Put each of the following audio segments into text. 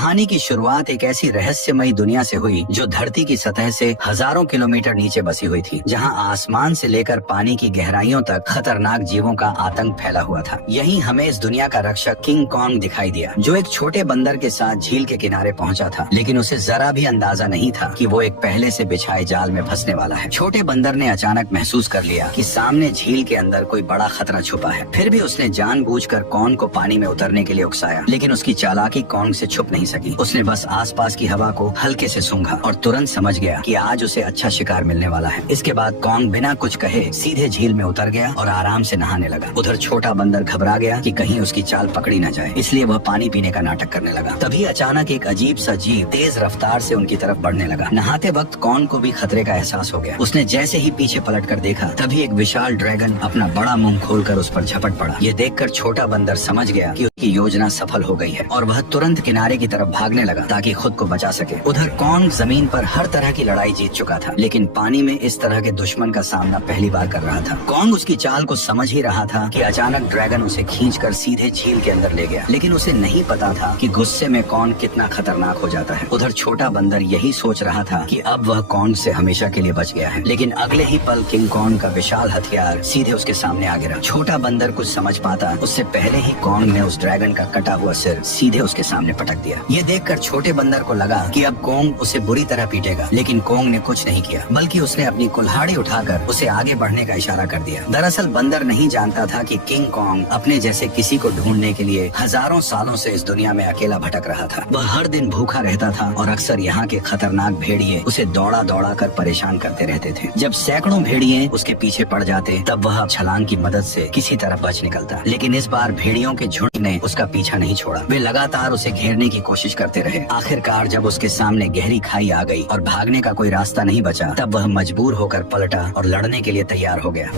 कहानी की शुरुआत एक ऐसी रहस्यमयी दुनिया से हुई जो धरती की सतह से हजारों किलोमीटर नीचे बसी हुई थी, जहां आसमान से लेकर पानी की गहराइयों तक खतरनाक जीवों का आतंक फैला हुआ था। यहीं हमें इस दुनिया का रक्षक किंग कॉन्ग दिखाई दिया, जो एक छोटे बंदर के साथ झील के किनारे पहुंचा था, लेकिन उसे जरा भी अंदाजा नहीं था कि वो एक पहले से बिछाए जाल में फंसने वाला है। छोटे बंदर ने अचानक महसूस कर लिया कि सामने झील के अंदर कोई बड़ा खतरा छुपा है। फिर भी उसने जानबूझकर कॉन्ग को पानी में उतरने के लिए उकसाया, लेकिन उसकी चालाकी कॉन्ग से छुप नहीं सकी। उसने बस आसपास की हवा को हल्के से सूंघा और तुरंत समझ गया कि आज उसे अच्छा शिकार मिलने वाला है। इसके बाद कॉन्ग बिना कुछ कहे सीधे झील में उतर गया और आराम से नहाने लगा। उधर छोटा बंदर घबरा गया कि कहीं उसकी चाल पकड़ी न जाए, इसलिए वह पानी पीने का नाटक करने लगा। तभी अचानक एक अजीब सा जीव तेज रफ्तार से उनकी तरफ बढ़ने लगा। नहाते वक्त कॉन्ग को भी खतरे का एहसास हो गया। उसने जैसे ही पीछे पलट कर देखा, तभी एक विशाल ड्रैगन अपना बड़ा मुंह खोलकर उस पर झपट पड़ा। ये देखकर छोटा बंदर समझ गया कि उसकी योजना सफल हो गई है और वह तुरंत किनारे की तरफ भागने लगा ताकि खुद को बचा सके। उधर कॉन्ग जमीन पर हर तरह की लड़ाई जीत चुका था, लेकिन पानी में इस तरह के दुश्मन का सामना पहली बार कर रहा था। कॉन्ग उसकी चाल को समझ ही रहा था कि अचानक ड्रैगन उसे खींचकर सीधे झील के अंदर ले गया, लेकिन उसे नहीं पता था कि गुस्से में कॉन्ग कितना खतरनाक हो जाता है। उधर छोटा बंदर यही सोच रहा था कि अब वह कॉन्ग से हमेशा के लिए बच गया है, लेकिन अगले ही पल किंग कॉन्ग का विशाल हथियार सीधे उसके सामने आ गिरा। छोटा बंदर कुछ समझ पाता उससे पहले ही कॉन्ग ने उस ड्रैगन का कटा हुआ सिर सीधे उसके सामने पटक दिया। ये देखकर छोटे बंदर को लगा कि अब कॉन्ग उसे बुरी तरह पीटेगा, लेकिन कॉन्ग ने कुछ नहीं किया, बल्कि उसने अपनी कुल्हाड़ी उठाकर उसे आगे बढ़ने का इशारा कर दिया। दरअसल बंदर नहीं जानता था कि किंग कॉन्ग अपने जैसे किसी को ढूंढने के लिए हजारों सालों से इस दुनिया में अकेला भटक रहा था। वह हर दिन भूखा रहता था और अक्सर यहाँ के खतरनाक भेड़िए उसे दौड़ा दौड़ा कर परेशान करते रहते थे। जब सैकड़ों भेड़िए उसके पीछे पड़ जाते, तब वह छलांग की मदद से किसी तरह बच निकलता। लेकिन इस बार भेड़ियों के झुंड ने उसका पीछा नहीं छोड़ा। वे लगातार उसे घेरने की कोशिश करते रहे। आखिरकार जब उसके सामने गहरी खाई आ गई और भागने का कोई रास्ता नहीं बचा, तब वह मजबूर होकर पलटा और लड़ने के लिए तैयार हो गया।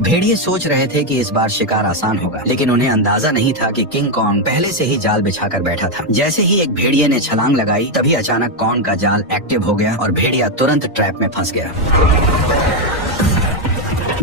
भेड़िए सोच रहे थे कि इस बार शिकार आसान होगा, लेकिन उन्हें अंदाजा नहीं था कि किंग कॉन्ग पहले से ही जाल बिछाकर बैठा था। जैसे ही एक भेड़िए ने छलांग लगाई, तभी अचानक कॉन्ग का जाल एक्टिव हो गया और भेड़िया तुरंत ट्रैप में फंस गया।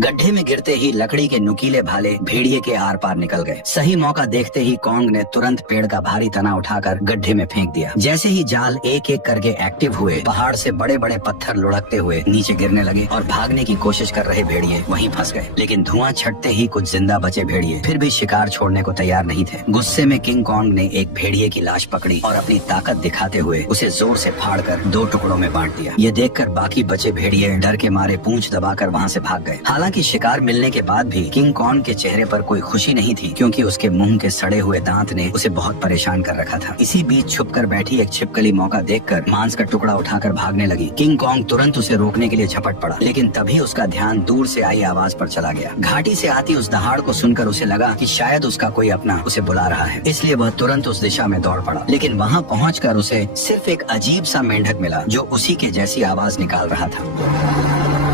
गड्ढे में गिरते ही लकड़ी के नुकीले भाले भेड़िए के आर पार निकल गए। सही मौका देखते ही कॉन्ग ने तुरंत पेड़ का भारी तना उठाकर गड्ढे में फेंक दिया। जैसे ही जाल एक एक करके एक्टिव हुए, पहाड़ से बड़े बड़े पत्थर लुढ़कते हुए नीचे गिरने लगे और भागने की कोशिश कर रहे भेड़िए वहीं फंस गए। लेकिन धुआं छटते ही कुछ जिंदा बचे भेड़िए फिर भी शिकार छोड़ने को तैयार नहीं थे। गुस्से में किंग कॉन्ग ने एक भेड़िए की लाश पकड़ी और अपनी ताकत दिखाते हुए उसे जोर से फाड़कर 2 टुकड़ों में बांट दिया। ये देखकर बाकी बचे भेड़िए डर के मारे पूंछ दबाकर वहाँ से भाग गए। हालांकि शिकार मिलने के बाद भी किंग कॉन्ग के चेहरे पर कोई खुशी नहीं थी, क्योंकि उसके मुंह के सड़े हुए दांत ने उसे बहुत परेशान कर रखा था। इसी बीच छुपकर बैठी एक छिपकली मौका देखकर मांस का टुकड़ा उठाकर भागने लगी। किंग कॉन्ग तुरंत उसे रोकने के लिए झपट पड़ा, लेकिन तभी उसका ध्यान दूर से आई आवाज पर चला गया। घाटी से आती उस दहाड़ को सुनकर उसे लगा कि शायद उसका कोई अपना उसे बुला रहा है, इसलिए वह तुरंत उस दिशा में दौड़ पड़ा। लेकिन वहाँ पहुँचकर उसे सिर्फ एक अजीब सा मेंढक मिला जो उसी के जैसी आवाज निकाल रहा था।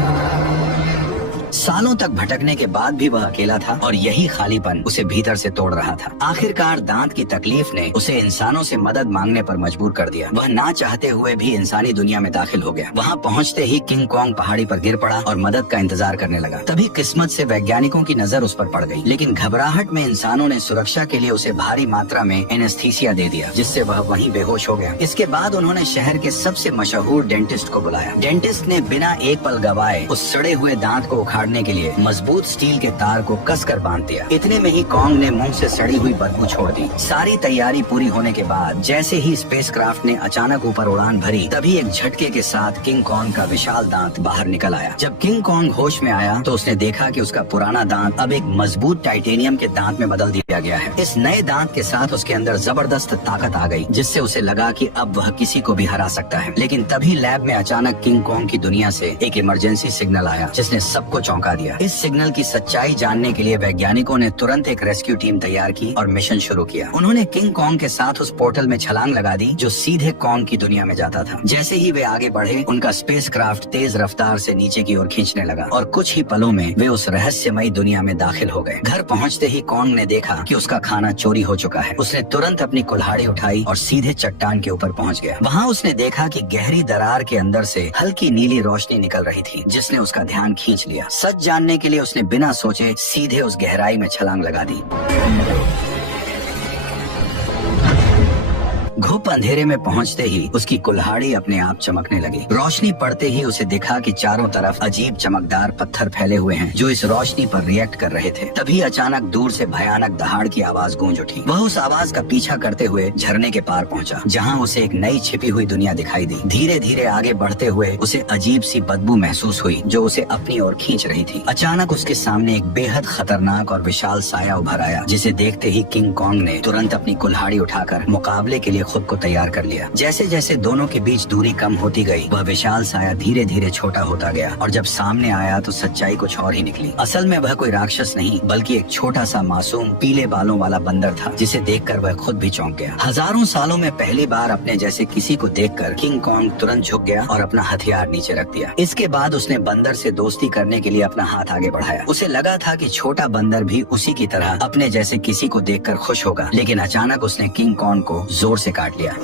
सालों तक भटकने के बाद भी वह अकेला था और यही खालीपन उसे भीतर से तोड़ रहा था। आखिरकार दांत की तकलीफ ने उसे इंसानों से मदद मांगने पर मजबूर कर दिया। वह ना चाहते हुए भी इंसानी दुनिया में दाखिल हो गया। वहाँ पहुँचते ही किंग कॉन्ग पहाड़ी पर गिर पड़ा और मदद का इंतजार करने लगा। तभी किस्मत से वैज्ञानिकों की नजर उस पर पड़ गई, लेकिन घबराहट में इंसानों ने सुरक्षा के लिए उसे भारी मात्रा में एनेस्थीसिया दे दिया, जिससे वह वहीं बेहोश हो गया। इसके बाद उन्होंने शहर के सबसे मशहूर डेंटिस्ट को बुलाया। डेंटिस्ट ने बिना एक पल गवाए उस सड़े हुए दांत को उखाड़ने के लिए मजबूत स्टील के तार को कसकर बांध दिया। इतने में ही कॉन्ग ने मुंह से सड़ी हुई बदबू छोड़ दी। सारी तैयारी पूरी होने के बाद जैसे ही स्पेसक्राफ्ट ने अचानक ऊपर उड़ान भरी, तभी एक झटके के साथ किंग कॉन्ग का विशाल दांत बाहर निकल आया। जब किंग कॉन्ग होश में आया तो उसने देखा कि उसका पुराना दांत अब एक मजबूत टाइटेनियम के दांत में बदल दिया गया है। इस नए दांत के साथ उसके अंदर जबरदस्त ताकत आ गई, जिससे उसे लगा कि अब वह किसी को भी हरा सकता है। लेकिन तभी लैब में अचानक किंग कॉन्ग की दुनिया से एक इमरजेंसी सिग्नल आया, जिसने सबको चौंका दिया। इस सिग्नल की सच्चाई जानने के लिए वैज्ञानिकों ने तुरंत एक रेस्क्यू टीम तैयार की और मिशन शुरू किया। उन्होंने किंग कॉन्ग के साथ उस पोर्टल में छलांग लगा दी जो सीधे कॉन्ग की दुनिया में जाता था। जैसे ही वे आगे बढ़े, उनका स्पेसक्राफ्ट तेज रफ्तार से नीचे की ओर खींचने लगा और कुछ ही पलों में वे उस रहस्यमयी दुनिया में दाखिल हो गए। घर पहुंचते ही कॉन्ग ने देखा कि उसका खाना चोरी हो चुका है। उसने तुरंत अपनी कुल्हाड़ी उठाई और सीधे चट्टान के ऊपर पहुंच गया। वहाँ उसने देखा कि गहरी दरार के अंदर से हल्की नीली रोशनी निकल रही थी, जिसने उसका ध्यान खींच लिया। सच जानने के लिए उसने बिना सोचे सीधे उस गहराई में छलांग लगा दी। घुप अंधेरे में पहुंचते ही उसकी कुल्हाड़ी अपने आप चमकने लगी। रोशनी पड़ते ही उसे दिखा कि चारों तरफ अजीब चमकदार पत्थर फैले हुए हैं जो इस रोशनी पर रिएक्ट कर रहे थे। तभी अचानक दूर से भयानक दहाड़ की आवाज गूंज उठी। वह उस आवाज का पीछा करते हुए झरने के पार पहुंचा, जहां उसे एक नई छिपी हुई दुनिया दिखाई दी। धीरे धीरे आगे बढ़ते हुए उसे अजीब सी बदबू महसूस हुई जो उसे अपनी ओर खींच रही थी। अचानक उसके सामने एक बेहद खतरनाक और विशाल साया उभर आया, जिसे देखते ही किंग कॉन्ग ने तुरंत अपनी कुल्हाड़ी उठाकर मुकाबले के लिए खुद को तैयार कर लिया। जैसे जैसे दोनों के बीच दूरी कम होती गई, वह विशाल साया धीरे धीरे छोटा होता गया और जब सामने आया तो सच्चाई कुछ और ही निकली। असल में वह कोई राक्षस नहीं बल्कि एक छोटा सा मासूम पीले बालों वाला बंदर था, जिसे देखकर वह खुद भी चौंक गया। हजारों सालों में पहली बार अपने जैसे किसी को देखकर किंग कॉन्ग तुरंत झुक गया और अपना हथियार नीचे रख दिया। इसके बाद उसने बंदर से दोस्ती करने के लिए अपना हाथ आगे बढ़ाया। उसे लगा था कि छोटा बंदर भी उसी की तरह अपने जैसे किसी को देखकर खुश होगा, लेकिन अचानक उसने किंग कॉन्ग को जोर से काट लिया।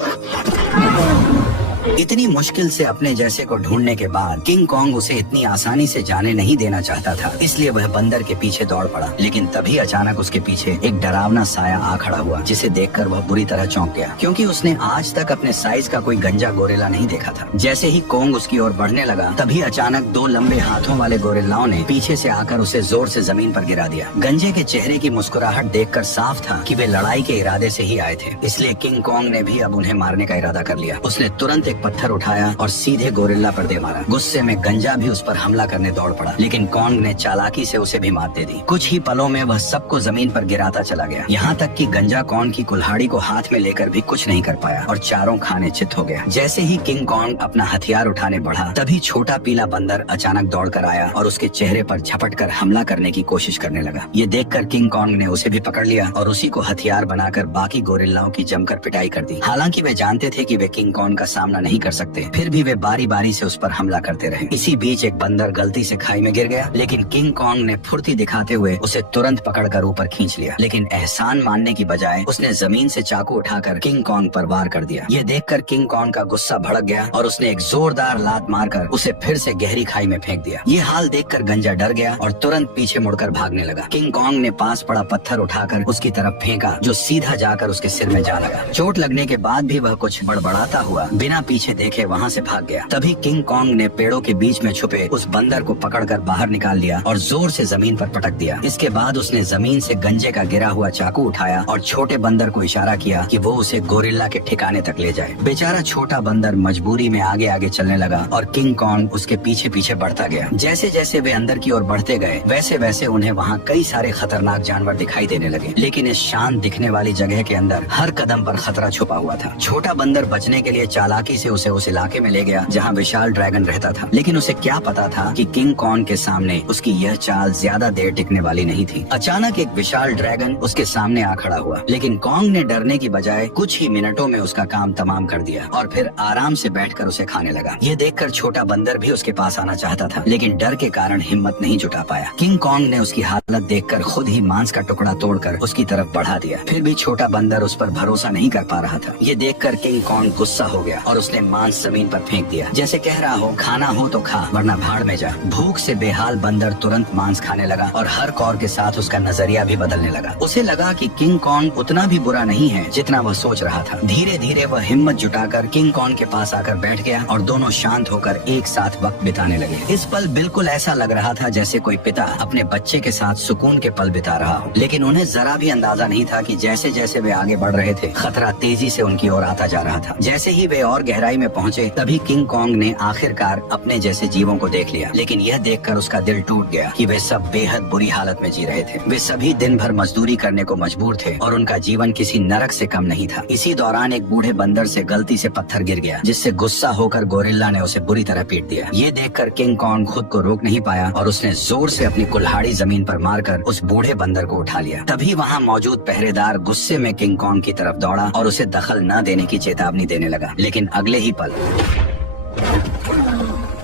इतनी मुश्किल से अपने जैसे को ढूंढने के बाद किंग कॉन्ग उसे इतनी आसानी से जाने नहीं देना चाहता था, इसलिए वह बंदर के पीछे दौड़ पड़ा। लेकिन तभी अचानक उसके पीछे एक डरावना साया आ खड़ा हुआ, जिसे देखकर वह बुरी तरह चौंक गया, क्योंकि उसने आज तक अपने साइज का कोई गंजा गोरिल्ला नहीं देखा था। जैसे ही कॉन्ग उसकी ओर बढ़ने लगा, तभी अचानक दो लंबे हाथों वाले गोरिल्लाओं ने पीछे से आकर उसे जोर से जमीन पर गिरा दिया। गंजे के चेहरे की मुस्कुराहट देखकर साफ था कि वे लड़ाई के इरादे से ही आए थे, इसलिए किंग कॉन्ग ने भी अब उन्हें मारने का इरादा कर लिया। उसने तुरंत एक पत्थर उठाया और सीधे गोरिल्ला पर दे मारा। गुस्से में गंजा भी उस पर हमला करने दौड़ पड़ा, लेकिन कॉन्ग ने चालाकी से उसे भी मात दे दी। कुछ ही पलों में वह सबको जमीन पर गिराता चला गया, यहाँ तक कि गंजा कॉन्ग की कुल्हाड़ी को हाथ में लेकर भी कुछ नहीं कर पाया और चारों खाने चित हो गया। जैसे ही किंग कॉन्ग अपना हथियार उठाने बढ़ा, तभी छोटा पीला बंदर अचानक दौड़ कर आया और उसके चेहरे पर झपट कर हमला करने की कोशिश करने लगा। ये देखकर किंग कॉन्ग ने उसे भी पकड़ लिया और उसी को हथियार बनाकर बाकी गोरिल्लाओं की जमकर पिटाई कर दी। हालांकि वे जानते थे कि वे किंग कॉन्ग का सामना नहीं कर सकते, फिर भी वे बारी बारी से उस पर हमला करते रहे। इसी बीच एक बंदर गलती से खाई में गिर गया, लेकिन किंग कॉन्ग ने फुर्ती दिखाते हुए उसे तुरंत पकड़कर ऊपर खींच लिया। लेकिन एहसान मानने की बजाय उसने जमीन से चाकू उठाकर किंग कॉन्ग पर वार कर दिया। ये देखकर किंग कॉन्ग का गुस्सा भड़क गया और उसने एक जोरदार लात मारकर उसे फिर से गहरी खाई में फेंक दिया। ये हाल देखकर गंजा डर गया और तुरंत पीछे मुड़कर भागने लगा। किंग कॉन्ग ने पास पड़ा पत्थर उठाकर उसकी तरफ फेंका, जो सीधा जाकर उसके सिर में जा लगा। चोट लगने के बाद भी वह कुछ बड़बड़ाता हुआ बिना पीछे देखे वहाँ से भाग गया। तभी किंग कॉन्ग ने पेड़ों के बीच में छुपे उस बंदर को पकड़कर बाहर निकाल लिया और जोर से जमीन पर पटक दिया। इसके बाद उसने जमीन से गंजे का गिरा हुआ चाकू उठाया और छोटे बंदर को इशारा किया कि वो उसे गोरिल्ला के ठिकाने तक ले जाए। बेचारा छोटा बंदर मजबूरी में आगे आगे चलने लगा और किंग कॉन्ग उसके पीछे पीछे बढ़ता गया। जैसे जैसे वे अंदर की ओर बढ़ते गए, वैसे वैसे उन्हें वहाँ कई सारे खतरनाक जानवर दिखाई देने लगे, लेकिन इस शांत दिखने वाली जगह के अंदर हर कदम पर खतरा छुपा हुआ था। छोटा बंदर बचने के लिए चालाकी से उसे उस इलाके में ले गया जहाँ विशाल ड्रैगन रहता था, लेकिन उसे क्या पता था कि किंग कॉन्ग के सामने उसकी यह चाल ज्यादा देर टिकने वाली नहीं थी। अचानक एक विशाल ड्रैगन उसके सामने आ खड़ा हुआ, लेकिन कॉन्ग ने डरने की बजाय कुछ ही मिनटों में उसका काम तमाम कर दिया और फिर आराम से बैठकर उसे खाने लगा। ये देखकर छोटा बंदर भी उसके पास आना चाहता था, लेकिन डर के कारण हिम्मत नहीं जुटा पाया। किंग कॉन्ग ने उसकी हालत देखकर खुद ही मांस का टुकड़ा तोड़कर उसकी तरफ बढ़ा दिया। फिर भी छोटा बंदर उस पर भरोसा नहीं कर पा रहा था। ये देखकर किंग कॉन्ग गुस्सा हो गया और उसने मांस जमीन पर फेंक दिया, जैसे कह रहा हो खाना हो तो खा वरना भाड़ में जा। भूख से बेहाल बंदर तुरंत मांस खाने लगा और हर कौर के साथ उसका नजरिया भी बदलने लगा। उसे लगा कि किंग कॉन्ग उतना भी बुरा नहीं है जितना वह सोच रहा था। धीरे धीरे वह हिम्मत जुटाकर किंग कॉन्ग के पास आकर बैठ गया और दोनों शांत होकर एक साथ वक्त बिताने लगे। इस पल बिल्कुल ऐसा लग रहा था जैसे कोई पिता अपने बच्चे के साथ सुकून के पल बिता रहा हो, लेकिन उन्हें जरा भी अंदाजा नहीं था कि जैसे जैसे वे आगे बढ़ रहे थे, खतरा तेजी से उनकी ओर आता जा रहा था। जैसे ही वे और गहराई में पहुंचे, तभी किंग कॉन्ग ने आखिरकार अपने जैसे जीवों को देख लिया, लेकिन यह देखकर उसका दिल टूट गया कि वे सब बेहद बुरी हालत में जी रहे थे। वे सभी दिन भर मजदूरी करने को मजबूर थे और उनका जीवन किसी नरक से कम नहीं था। इसी दौरान एक बूढ़े बंदर से गलती से पत्थर गिर गया, जिससे गुस्सा होकर गोरिल्ला ने उसे बुरी तरह पीट दिया। ये देखकर किंग कॉन्ग खुद को रोक नहीं पाया और उसने जोर से अपनी कुल्हाड़ी जमीन पर मारकर उस बूढ़े बंदर को उठा लिया। तभी वहाँ मौजूद पहरेदार गुस्से में किंग कॉन्ग की तरफ दौड़ा और उसे दखल न देने की चेतावनी देने लगा, लेकिन अगले ही पल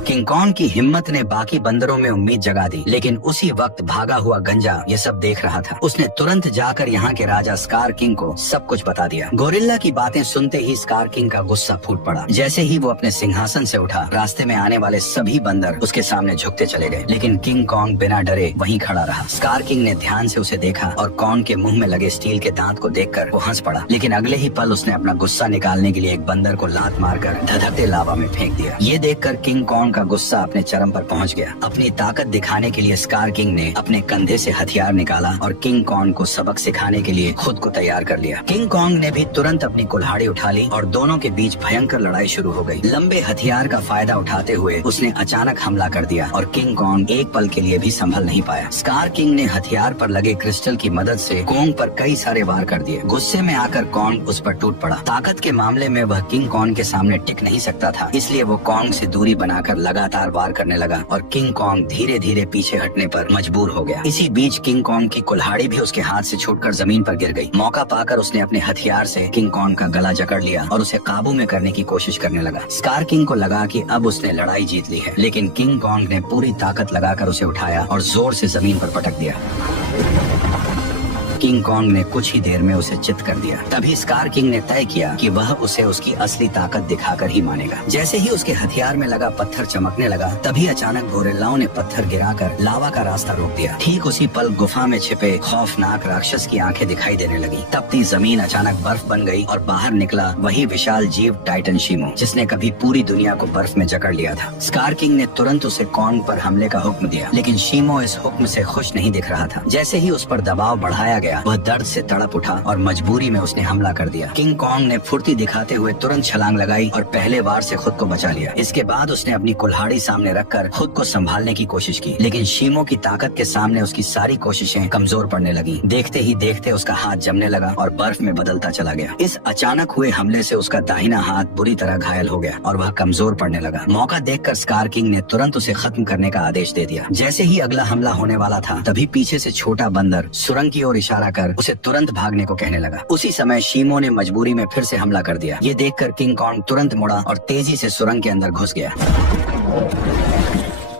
किंग कॉन्ग की हिम्मत ने बाकी बंदरों में उम्मीद जगा दी, लेकिन उसी वक्त भागा हुआ गंजा ये सब देख रहा था। उसने तुरंत जाकर यहाँ के राजा स्कार किंग को सब कुछ बता दिया। गोरिल्ला की बातें सुनते ही स्कार किंग का गुस्सा फूट पड़ा। जैसे ही वो अपने सिंहासन से उठा, रास्ते में आने वाले सभी बंदर उसके सामने झुकते चले गए, लेकिन किंग कॉन्ग बिना डरे वहीं खड़ा रहा। स्कार किंग ने ध्यान से उसे देखा और कॉन्ग के मुंह में लगे स्टील के दांत को देखकर वो हंस पड़ा, लेकिन अगले ही पल उसने अपना गुस्सा निकालने के लिए एक बंदर को लात मारकर धधकते लावा में फेंक दिया। ये देखकर किंग कॉन्ग का गुस्सा अपने चरम पर पहुंच गया। अपनी ताकत दिखाने के लिए स्कार किंग ने अपने कंधे से हथियार निकाला और किंग कॉन्ग को सबक सिखाने के लिए खुद को तैयार कर लिया। किंग कॉन्ग ने भी तुरंत अपनी कुल्हाड़ी उठा ली और दोनों के बीच भयंकर लड़ाई शुरू हो गई। लंबे हथियार का फायदा उठाते हुए उसने अचानक हमला कर दिया और किंग कॉन्ग एक पल के लिए भी संभल नहीं पाया। स्कार किंग ने हथियार पर लगे क्रिस्टल की मदद से कॉन्ग पर कई सारे वार कर दिए। गुस्से में आकर कॉन्ग उस पर टूट पड़ा। ताकत के मामले में वह किंग कॉन्ग के सामने टिक नहीं सकता था, इसलिए वो कॉन्ग से दूरी बनाकर लगातार वार करने लगा और किंग कॉन्ग धीरे धीरे पीछे हटने पर मजबूर हो गया। इसी बीच किंग कॉन्ग की कुल्हाड़ी भी उसके हाथ से छूटकर जमीन पर गिर गई। मौका पाकर उसने अपने हथियार से किंग कॉन्ग का गला जकड़ लिया और उसे काबू में करने की कोशिश करने लगा। स्कार किंग को लगा कि अब उसने लड़ाई जीत ली है, लेकिन किंग कॉन्ग ने पूरी ताकत लगाकर उसे उठाया और जोर से जमीन पर पटक दिया। किंग कॉन्ग ने कुछ ही देर में उसे चित कर दिया। तभी स्कार किंग ने तय किया कि वह उसे उसकी असली ताकत दिखाकर ही मानेगा। जैसे ही उसके हथियार में लगा पत्थर चमकने लगा, तभी अचानक गोरिल्लाओं ने पत्थर गिराकर लावा का रास्ता रोक दिया। ठीक उसी पल गुफा में छिपे खौफनाक राक्षस की आंखें दिखाई देने लगी। तपती जमीन अचानक बर्फ बन गई और बाहर निकला वही विशाल जीव टाइटन शीमो, जिसने कभी पूरी दुनिया को बर्फ में जकड़ लिया था। स्कार किंग ने तुरंत उसे कॉन्ग पर हमले का हुक्म दिया, लेकिन शीमो इस हुक्म से खुश नहीं दिख रहा था। जैसे ही उस पर दबाव बढ़ाया गया, वह दर्द से तड़प उठा और मजबूरी में उसने हमला कर दिया। किंग कॉन्ग ने फुर्ती दिखाते हुए तुरंत छलांग लगाई और पहले वार से खुद को बचा लिया। इसके बाद उसने अपनी कुल्हाड़ी सामने रखकर खुद को संभालने की कोशिश की, लेकिन शीमो की ताकत के सामने उसकी सारी कोशिशें कमजोर पड़ने लगी। देखते ही देखते उसका हाथ जमने लगा और बर्फ में बदलता चला गया। इस अचानक हुए हमले से उसका दाहिना हाथ बुरी तरह घायल हो गया और वह कमजोर पड़ने लगा। मौका देखकर स्कार किंग ने तुरंत उसे खत्म करने का आदेश दे दिया। जैसे ही अगला हमला होने वाला था, तभी पीछे से छोटा बंदर सुरंग की ओर इशारा कर उसे तुरंत भागने को कहने लगा। उसी समय शीमो ने मजबूरी में फिर से हमला कर दिया। ये देखकर किंग कॉन्ग तुरंत मुड़ा और तेजी से सुरंग के अंदर घुस गया,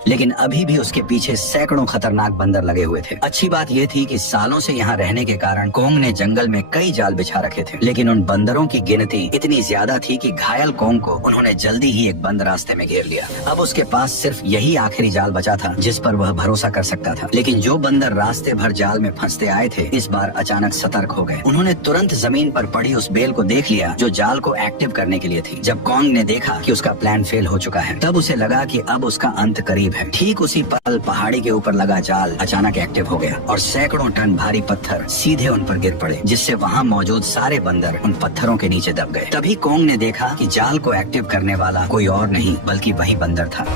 लेकिन अभी भी उसके पीछे सैकड़ों खतरनाक बंदर लगे हुए थे। अच्छी बात यह थी कि सालों से यहाँ रहने के कारण कॉन्ग ने जंगल में कई जाल बिछा रखे थे, लेकिन उन बंदरों की गिनती इतनी ज्यादा थी कि घायल कॉन्ग को उन्होंने जल्दी ही एक बंद रास्ते में घेर लिया। अब उसके पास सिर्फ यही आखिरी जाल बचा था जिस पर वह भरोसा कर सकता था। लेकिन जो बंदर रास्ते भर जाल में फंसते आए थे, इस बार अचानक सतर्क हो गए। उन्होंने तुरंत जमीन पर पड़ी उस बेल को देख लिया जो जाल को एक्टिव करने के लिए थी। जब कॉन्ग ने देखा कि उसका प्लान फेल हो चुका है, तब उसे लगा कि अब उसका अंत करीब है। ठीक उसी पल पहाड़ी के ऊपर लगा जाल अचानक एक्टिव हो गया और सैकड़ों टन भारी पत्थर सीधे उन पर गिर पड़े, जिससे वहाँ मौजूद सारे बंदर उन पत्थरों के नीचे दब गए। तभी कॉन्ग ने देखा कि जाल को एक्टिव करने वाला कोई और नहीं बल्कि वही बंदर था।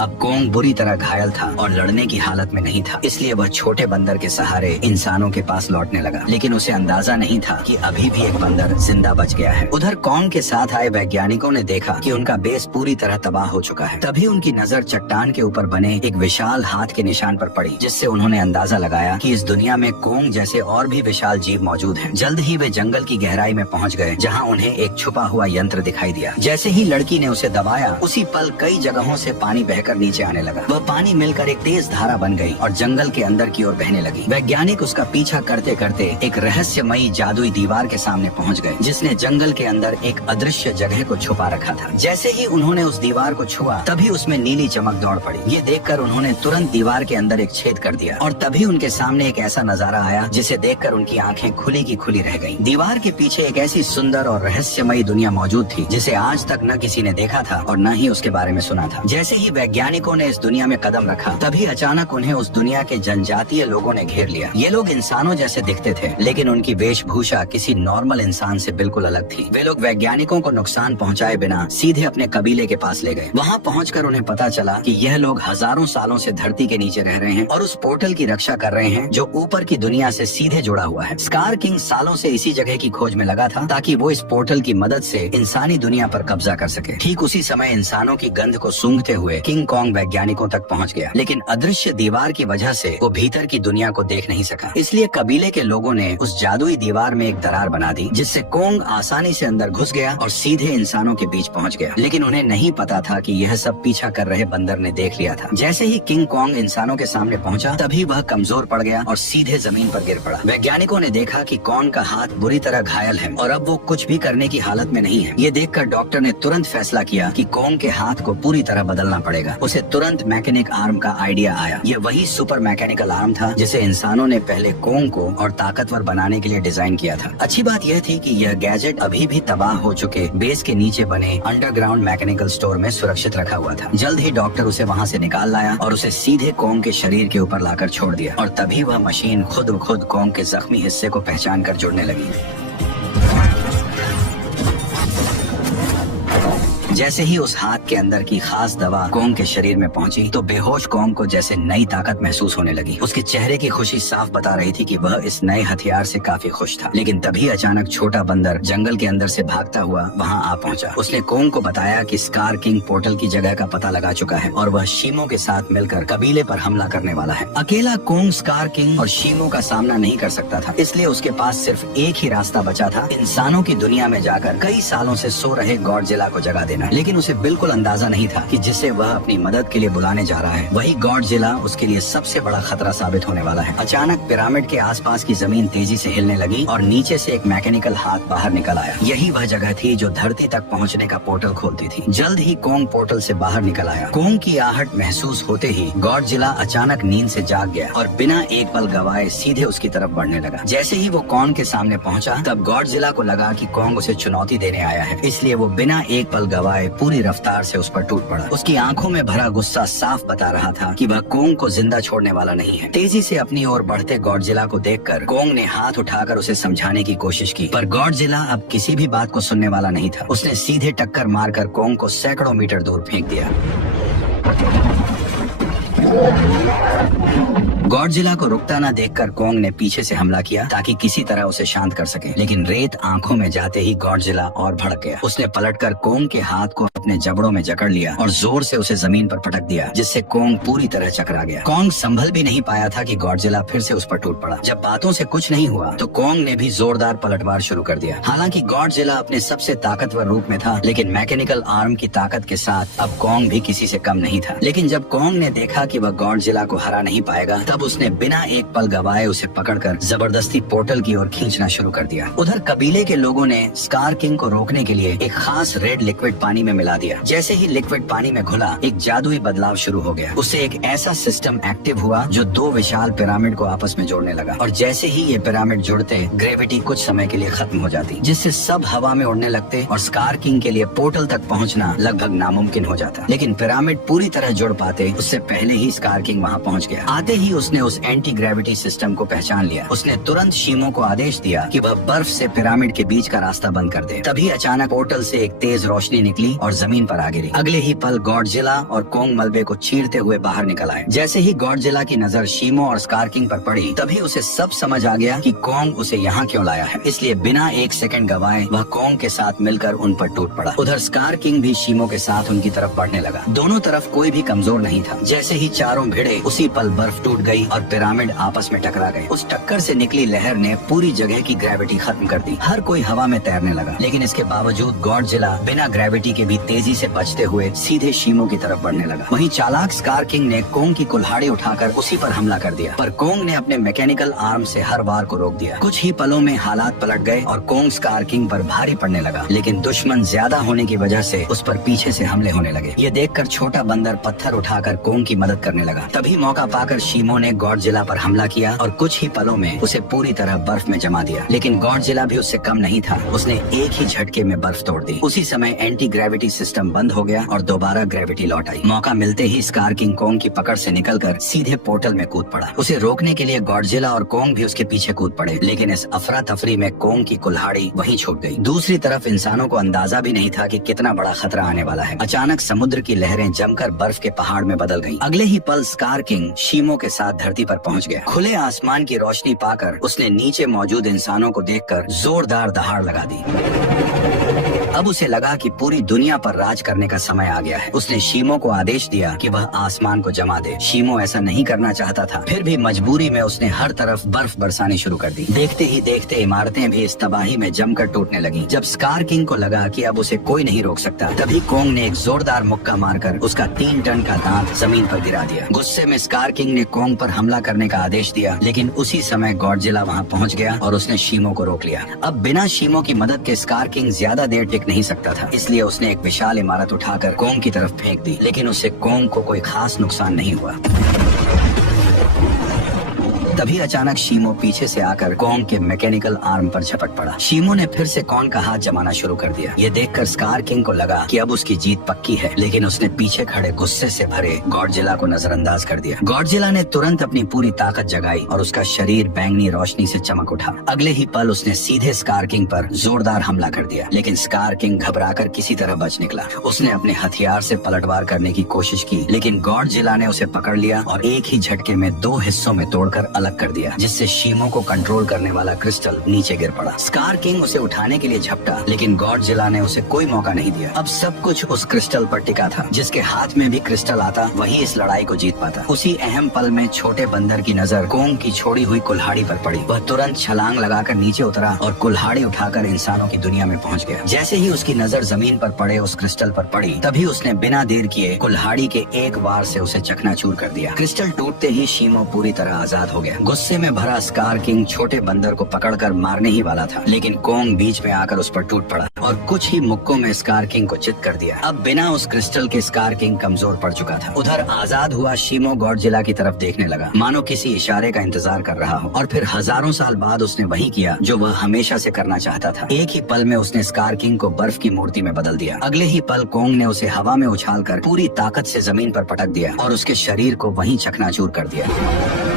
अब कॉन्ग बुरी तरह घायल था और लड़ने की हालत में नहीं था, इसलिए वह छोटे बंदर के सहारे इंसानों के पास लौटने लगा। लेकिन उसे अंदाजा नहीं था कि अभी भी एक बंदर जिंदा बच गया है। उधर कॉन्ग के साथ आए वैज्ञानिकों ने देखा कि उनका बेस पूरी तरह तबाह हो चुका है। तभी उनकी नजर चट्टान के ऊपर बने एक विशाल हाथ के निशान पर पड़ी, जिससे उन्होंने अंदाजा लगाया कि इस दुनिया में कॉन्ग जैसे और भी विशाल जीव मौजूद हैं। जल्द ही वे जंगल की गहराई में पहुंच गए, जहां उन्हें एक छुपा हुआ यंत्र दिखाई दिया। जैसे ही लड़की ने उसे दबाया, उसी पल कई जगहों से पानी बहकर नीचे आने लगा। वह पानी मिलकर एक तेज धारा बन गई और जंगल के अंदर की ओर बहने लगी। वैज्ञानिक उसका पीछा करते करते एक रहस्यमयी जादुई दीवार के सामने पहुंच गए, जिसने जंगल के अंदर एक अदृश्य जगह को छुपा रखा था। जैसे ही उन्होंने उस दीवार को छुआ, तभी उसमें नीली चमक दौड़ पड़ी। ये देखकर उन्होंने तुरंत दीवार के अंदर एक छेद कर दिया और तभी उनके सामने एक ऐसा नजारा आया जिसे देखकर उनकी आंखें खुली की खुली रह गईं। दीवार के पीछे एक ऐसी सुंदर और रहस्यमयी दुनिया मौजूद थी जिसे आज तक न किसी ने देखा था और न ही उसके बारे में सुना था। जैसे ही वैज्ञानिकों ने इस दुनिया में कदम रखा, तभी अचानक उन्हें उस दुनिया के जनजातीय लोगों ने घेर लिया। ये लोग इंसानों जैसे दिखते थे, लेकिन उनकी वेशभूषा किसी नॉर्मल इंसान से बिल्कुल अलग थी। वे लोग वैज्ञानिकों को नुकसान पहुंचाए बिना सीधे अपने कबीले के पास ले गए। वहां पहुंचकर उन्हें पता चला कि यह लोग हजारों सालों से धरती के नीचे रह रहे हैं और उस पोर्टल की रक्षा कर रहे हैं जो ऊपर की दुनिया से सीधे जुड़ा हुआ है। स्कार किंग सालों से इसी जगह की खोज में लगा था ताकि वो इस पोर्टल की मदद से इंसानी दुनिया पर कब्जा कर सके। ठीक उसी समय इंसानों की गंध को सूंघते हुए किंग किंग कॉन्ग वैज्ञानिकों तक पहुंच गया, लेकिन अदृश्य दीवार की वजह से वो भीतर की दुनिया को देख नहीं सका। इसलिए कबीले के लोगों ने उस जादुई दीवार में एक दरार बना दी, जिससे कॉन्ग आसानी से अंदर घुस गया और सीधे इंसानों के बीच पहुंच गया। लेकिन उन्हें नहीं पता था कि यह सब पीछा कर रहे बंदर ने देख लिया था। जैसे ही किंग कॉन्ग इंसानों के सामने पहुंचा, तभी वह कमजोर पड़ गया और सीधे जमीन पर गिर पड़ा। वैज्ञानिकों ने देखा कि कॉन्ग का हाथ बुरी तरह घायल है और अब वो कुछ भी करने की हालत में नहीं है। ये देखकर डॉक्टर ने तुरंत फैसला किया कि कॉन्ग के हाथ को पूरी तरह बदलना पड़ेगा। उसे तुरंत मैकेनिक आर्म का आइडिया आया। ये वही सुपर मैकेनिकल आर्म था जिसे इंसानों ने पहले कॉन्ग को और ताकतवर बनाने के लिए डिजाइन किया था। अच्छी बात यह थी कि यह गैजेट अभी भी तबाह हो चुके बेस के नीचे बने अंडरग्राउंड मैकेनिकल स्टोर में सुरक्षित रखा हुआ था। जल्द ही डॉक्टर उसे वहाँ से निकाल लाया और उसे सीधे कॉन्ग के शरीर के ऊपर लाकर छोड़ दिया, और तभी वह मशीन खुद ब खुद कॉन्ग के जख्मी हिस्से को पहचान कर जुड़ने लगी। जैसे ही उस हाथ के अंदर की खास दवा कॉन्ग के शरीर में पहुंची, तो बेहोश कॉन्ग को जैसे नई ताकत महसूस होने लगी। उसके चेहरे की खुशी साफ बता रही थी कि वह इस नए हथियार से काफी खुश था। लेकिन तभी अचानक छोटा बंदर जंगल के अंदर से भागता हुआ वहां आ पहुंचा। उसने कॉन्ग को बताया कि स्कार किंग पोर्टल की जगह का पता लगा चुका है और वह शीमो के साथ मिलकर कबीले पर हमला करने वाला है। अकेला कॉन्ग स्कार किंग और शीमो का सामना नहीं कर सकता था, इसलिए उसके पास सिर्फ एक ही रास्ता बचा था, इंसानों की दुनिया में जाकर कई सालों से सो रहे गॉडजिला को जगा देना। लेकिन उसे बिल्कुल अंदाजा नहीं था कि जिसे वह अपनी मदद के लिए बुलाने जा रहा है, वही गॉडजिला उसके लिए सबसे बड़ा खतरा साबित होने वाला है। अचानक पिरामिड के आसपास की जमीन तेजी से हिलने लगी और नीचे से एक मैकेनिकल हाथ बाहर निकल आया। यही वह जगह थी जो धरती तक पहुंचने का पोर्टल खोलती थी। जल्द ही कॉन्ग पोर्टल से बाहर निकल आया। कॉन्ग की आहट महसूस होते ही गॉडजिला अचानक नींद से जाग गया और बिना एक पल गवाए सीधे उसकी तरफ बढ़ने लगा। जैसे ही वो कॉन्ग के सामने पहुंचा, तब गॉडजिला को लगा कि कॉन्ग उसे चुनौती देने आया है, इसलिए वो बिना एक पल गवाए पूरी रफ्तार से उस पर टूट पड़ा। उसकी आंखों में भरा गुस्सा साफ बता रहा था कि वह कॉन्ग को जिंदा छोड़ने वाला नहीं है। तेजी से अपनी ओर बढ़ते गॉडजिला को देखकर कॉन्ग ने हाथ उठाकर उसे समझाने की कोशिश की, पर गॉडजिला अब किसी भी बात को सुनने वाला नहीं था। उसने सीधे टक्कर मारकर कॉन्ग को सैकड़ों मीटर दूर फेंक दिया। गॉडजिला को रुकता न देखकर कॉन्ग ने पीछे से हमला किया ताकि किसी तरह उसे शांत कर सके, लेकिन रेत आंखों में जाते ही गॉडजिला और भड़क गया। उसने पलटकर कॉन्ग के हाथ को अपने जबड़ों में जकड़ लिया और जोर से उसे जमीन पर पटक दिया, जिससे कॉन्ग पूरी तरह चकरा गया। कॉन्ग संभल भी नहीं पाया था कि गॉडजिला फिर से उस पर टूट पड़ा। जब बातों से कुछ नहीं हुआ तो कॉन्ग ने भी जोरदार पलटवार शुरू कर दिया। हालांकि गॉडजिला अपने सबसे ताकतवर रूप में था, लेकिन मैकेनिकल आर्म की ताकत के साथ अब कॉन्ग भी किसी से कम नहीं था। लेकिन जब कॉन्ग ने देखा कि वह गॉडजिला को हरा नहीं पाएगा, तब उसने बिना एक पल गवाए उसे पकड़कर जबरदस्ती पोर्टल की ओर खींचना शुरू कर दिया। उधर कबीले के लोगों ने स्कार किंग को रोकने के लिए एक खास रेड लिक्विड पानी में मिला दिया। जैसे ही लिक्विड पानी में घुला, एक जादुई बदलाव शुरू हो गया। उससे एक ऐसा सिस्टम एक्टिव हुआ जो दो विशाल पिरामिड को आपस में जोड़ने लगा, और जैसे ही ये पिरामिड जुड़ते, ग्रेविटी कुछ समय के लिए खत्म हो जाती, जिससे सब हवा में उड़ने लगते और स्कार किंग के लिए पोर्टल तक पहुंचना लगभग नामुमकिन हो जाता। लेकिन पिरामिड पूरी तरह जुड़ पाते उससे पहले ही स्कार किंग वहां पहुंच गया। आते ही उसने उस एंटी ग्रेविटी सिस्टम को पहचान लिया। उसने तुरंत शीमो को आदेश दिया कि वह बर्फ से पिरामिड के बीच का रास्ता बंद कर दे। तभी अचानक पोर्टल से एक तेज रोशनी निकली और जमीन पर आ गिरी। अगले ही पल गॉडजिला और कॉन्ग मलबे को चीरते हुए बाहर निकल आए। जैसे ही गॉडजिला की नजर शीमो और स्कार किंग पर पड़ी, तभी उसे सब समझ आ गया कि कॉन्ग उसे यहाँ क्यों लाया है। इसलिए बिना एक सेकंड गवाए वह कॉन्ग के साथ मिलकर उन पर टूट पड़ा। उधर स्कार किंग भी शीमो के साथ उनकी तरफ बढ़ने लगा। दोनों तरफ कोई भी कमजोर नहीं था। जैसे ही चारों भिड़े, उसी पल बर्फ टूट गई और पिरामिड आपस में टकरा गए। उस टक्कर से निकली लहर ने पूरी जगह की ग्रेविटी खत्म कर दी। हर कोई हवा में तैरने लगा, लेकिन इसके बावजूद गॉडजिला बिना ग्रेविटी के भी तेजी से बचते हुए सीधे शीमो की तरफ बढ़ने लगा। वहीं चालाक स्कार किंग ने कॉन्ग की कुल्हाड़ी उठाकर उसी पर हमला कर दिया, पर कॉन्ग ने अपने मैकेनिकल आर्म से हर वार को रोक दिया। कुछ ही पलों में हालात पलट गए और कॉन्ग स्कार किंग पर भारी पड़ने लगा, लेकिन दुश्मन ज्यादा होने की वजह से उस पर पीछे से हमले होने लगे। ये देखकर छोटा बंदर पत्थर उठाकर कॉन्ग की मदद करने लगा। तभी मौका पाकर शीमो ने गॉडजिला पर हमला किया और कुछ ही पलों में उसे पूरी तरह बर्फ में जमा दिया। लेकिन गॉडजिला भी उससे कम नहीं था। उसने एक ही झटके में बर्फ तोड़ दी। उसी समय एंटी ग्रेविटी सिस्टम बंद हो गया और दोबारा ग्रेविटी लौट आई। मौका मिलते ही स्कार किंग कॉन्ग की पकड़ से निकलकर सीधे पोर्टल में कूद पड़ा। उसे रोकने के लिए गॉडजिला और कॉन्ग भी उसके पीछे कूद पड़े, लेकिन इस अफरा तफरी में कॉन्ग की कुल्हाड़ी वहीं छूट गई। दूसरी तरफ इंसानों को अंदाजा भी नहीं था कि कितना बड़ा खतरा आने वाला है। अचानक समुद्र की लहरें जमकर बर्फ के पहाड़ में बदल गईं। अगले ही पल स्कार किंग शीमो के साथ साथ धरती पर पहुंच गया। खुले आसमान की रोशनी पाकर उसने नीचे मौजूद इंसानों को देखकर जोरदार दहाड़ लगा दी। अब उसे लगा कि पूरी दुनिया पर राज करने का समय आ गया है। उसने शीमो को आदेश दिया कि वह आसमान को जमा दे। शीमो ऐसा नहीं करना चाहता था, फिर भी मजबूरी में उसने हर तरफ बर्फ बरसानी शुरू कर दी। देखते ही देखते इमारतें भी इस तबाही में जमकर टूटने लगी। जब स्कार किंग को लगा कि अब उसे कोई नहीं रोक सकता, तभी कोंग ने एक जोरदार मुक्का मारकर उसका 3 टन का दांत जमीन पर गिरा दिया। गुस्से में स्कार किंग ने कोंग पर हमला करने का आदेश दिया, लेकिन उसी समय गॉडजिला वहाँ पहुँच गया और उसने शीमो को रोक लिया। अब बिना शीमो की मदद के स्कार किंग ज्यादा देर टिक नहीं सकता था, इसलिए उसने एक विशाल इमारत उठाकर कोंग की तरफ फेंक दी, लेकिन उससे कोंग को कोई खास नुकसान नहीं हुआ। तभी अचानक शीमो पीछे से आकर कोंग के मैकेनिकल आर्म पर झपट पड़ा। शीमो ने फिर से कोंग का हाथ जमाना शुरू कर दिया। ये देखकर स्कार किंग को लगा कि अब उसकी जीत पक्की है, लेकिन उसने पीछे खड़े गुस्से से भरे गॉडजिला को नजरअंदाज कर दिया। गॉडजिला ने तुरंत अपनी पूरी ताकत जगाई और उसका शरीर बैंगनी रोशनी से चमक उठा। अगले ही पल उसने सीधे स्कार किंग पर जोरदार हमला कर दिया, लेकिन स्कार किंग घबराकर किसी तरह बच निकला। उसने अपने हथियार से पलटवार करने की कोशिश की, लेकिन गॉडजिला ने उसे पकड़ लिया और एक ही झटके में 2 हिस्सों में तोड़कर कर दिया, जिससे शीमो को कंट्रोल करने वाला क्रिस्टल नीचे गिर पड़ा। स्कार किंग उसे उठाने के लिए झपटा, लेकिन गॉडजिला ने उसे कोई मौका नहीं दिया। अब सब कुछ उस क्रिस्टल पर टिका था। जिसके हाथ में भी क्रिस्टल आता, वही इस लड़ाई को जीत पाता। उसी अहम पल में छोटे बंदर की नजर कोंग की छोड़ी हुई कुल्हाड़ी पर पड़ी। वह तुरंत छलांग लगाकर नीचे उतरा और कुल्हाड़ी उठाकर इंसानों की दुनिया में पहुंच गया। जैसे ही उसकी नजर जमीन पर पड़े उस क्रिस्टल पर पड़ी, तभी उसने बिना देर किए कुल्हाड़ी के एक वार से उसे चकनाचूर कर दिया। क्रिस्टल टूटते ही शीमो पूरी तरह आजाद हो गया। गुस्से में भरा स्कार किंग छोटे बंदर को पकड़कर मारने ही वाला था, लेकिन कोंग बीच में आकर उस पर टूट पड़ा और कुछ ही मुक्कों में स्कार किंग को चित कर दिया। अब बिना उस क्रिस्टल के स्कार किंग कमजोर पड़ चुका था। उधर आजाद हुआ शीमो गॉडजिला की तरफ देखने लगा, मानो किसी इशारे का इंतजार कर रहा हो। और फिर हजारों साल बाद उसने वही किया जो वह हमेशा से करना चाहता था। एक ही पल में उसने स्कार किंग को बर्फ की मूर्ति में बदल दिया। अगले ही पल कोंग ने उसे हवा में उछालकर पूरी ताकत से जमीन पर पटक दिया और उसके शरीर को वहीं चकनाचूर कर दिया।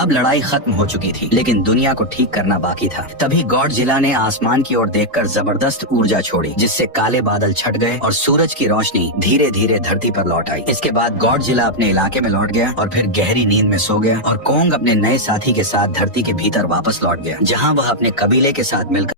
अब लड़ाई खत्म हो चुकी थी, लेकिन दुनिया को ठीक करना बाकी था। तभी गॉडजिला ने आसमान की ओर देखकर जबरदस्त ऊर्जा छोड़ी, जिससे काले बादल छट गए और सूरज की रोशनी धीरे धीरे धरती पर लौट आई। इसके बाद गॉडजिला अपने इलाके में लौट गया और फिर गहरी नींद में सो गया और कोंग अपने नए साथी के साथ धरती के भीतर वापस लौट गया, जहाँ वह अपने कबीले के साथ मिलकर